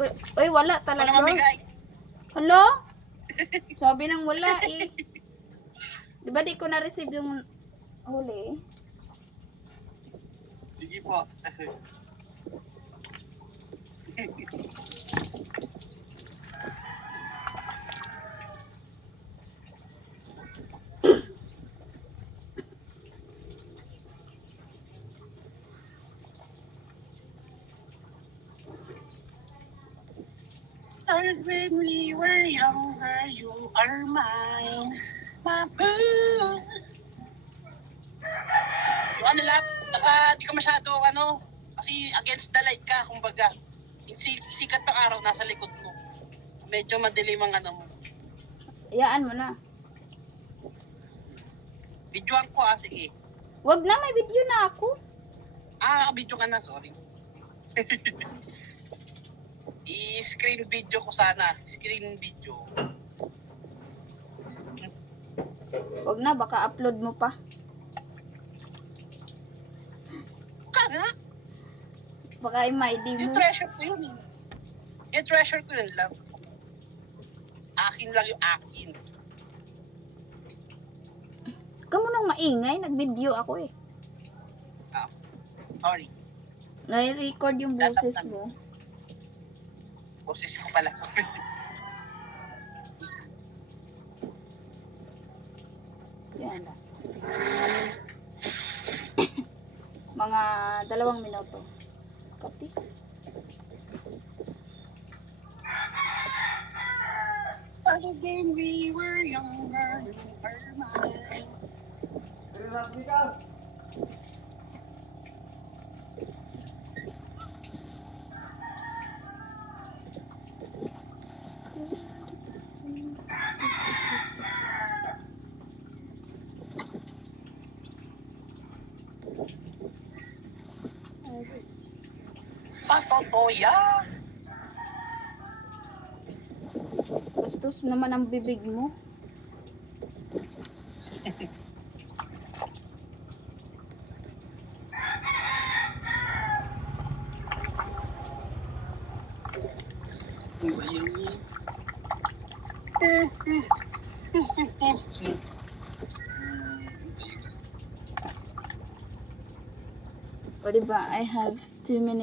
Uy, wala Wala talaga. mamigay. Hello? Sabi nang wala eh. Di ba di ko na-receive yung huli? Sige po. Start when we were younger, you are mine. My boo. So ano lang, di ka masyado kasi against the light ka, kumbaga. Yung sikat ng araw nasa likod mo. Medyo madilim ang mo. Iyaan mo na. Videoan ko sige. Wag na, may video na ako. Naka-video ka na, sorry. I-screen video ko sana. Screen video. Wag na, baka upload mo pa. Kana? Baka i-ID Yung mo. treasure ko yun. Yung treasure ko yun lang. Akin lang yung akin. Huwag ka mo nang maingay, nag-video ako eh. Sorry. Nai-record yung boses mo. Boses ko pala. Yan na. Mga 2 minuto. Kati. Started when we were younger, you were mine. Patotoya. Bastos naman ang bibig mo. O diba, I have 2 minutes.